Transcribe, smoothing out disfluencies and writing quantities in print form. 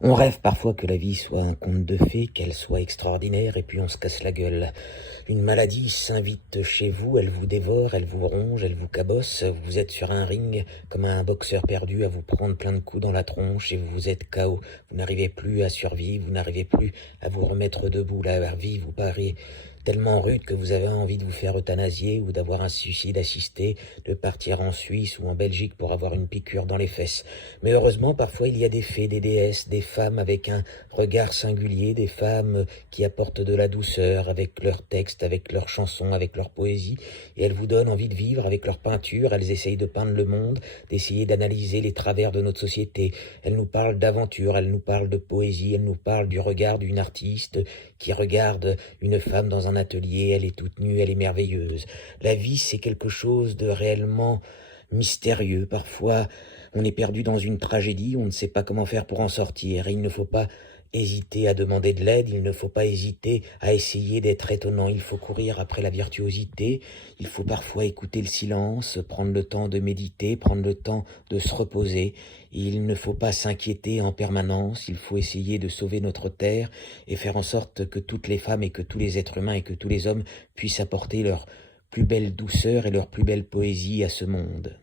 On rêve parfois que la vie soit un conte de fées, qu'elle soit extraordinaire, et puis on se casse la gueule. Une maladie s'invite chez vous, elle vous dévore, elle vous ronge, elle vous cabosse. Vous êtes sur un ring comme un boxeur perdu à vous prendre plein de coups dans la tronche et vous êtes KO. Vous n'arrivez plus à survivre, vous n'arrivez plus à vous remettre debout. La vie vous paraît tellement rude que vous avez envie de vous faire euthanasier ou d'avoir un suicide assisté, de partir en Suisse ou en Belgique pour avoir une piqûre dans les fesses. Mais heureusement, parfois, il y a des fées, des déesses, des femmes avec un regard singulier, des femmes qui apportent de la douceur avec leurs textes, avec leurs chansons, avec leur poésie, et elles vous donnent envie de vivre avec leur peinture. Elles essayent de peindre le monde, d'essayer d'analyser les travers de notre société. Elles nous parlent d'aventure, elles nous parlent de poésie, elles nous parlent du regard d'une artiste qui regarde une femme dans un atelier, elle est toute nue, elle est merveilleuse. La vie, c'est quelque chose de réellement mystérieux. Parfois, on est perdu dans une tragédie, on ne sait pas comment faire pour en sortir. Et il ne faut pas hésiter à demander de l'aide, il ne faut pas hésiter à essayer d'être étonnant. Il faut courir après la virtuosité, il faut parfois écouter le silence, prendre le temps de méditer, prendre le temps de se reposer. Il ne faut pas s'inquiéter en permanence, il faut essayer de sauver notre terre et faire en sorte que toutes les femmes et que tous les êtres humains et que tous les hommes puissent apporter leur plus belle douceur et leur plus belle poésie à ce monde.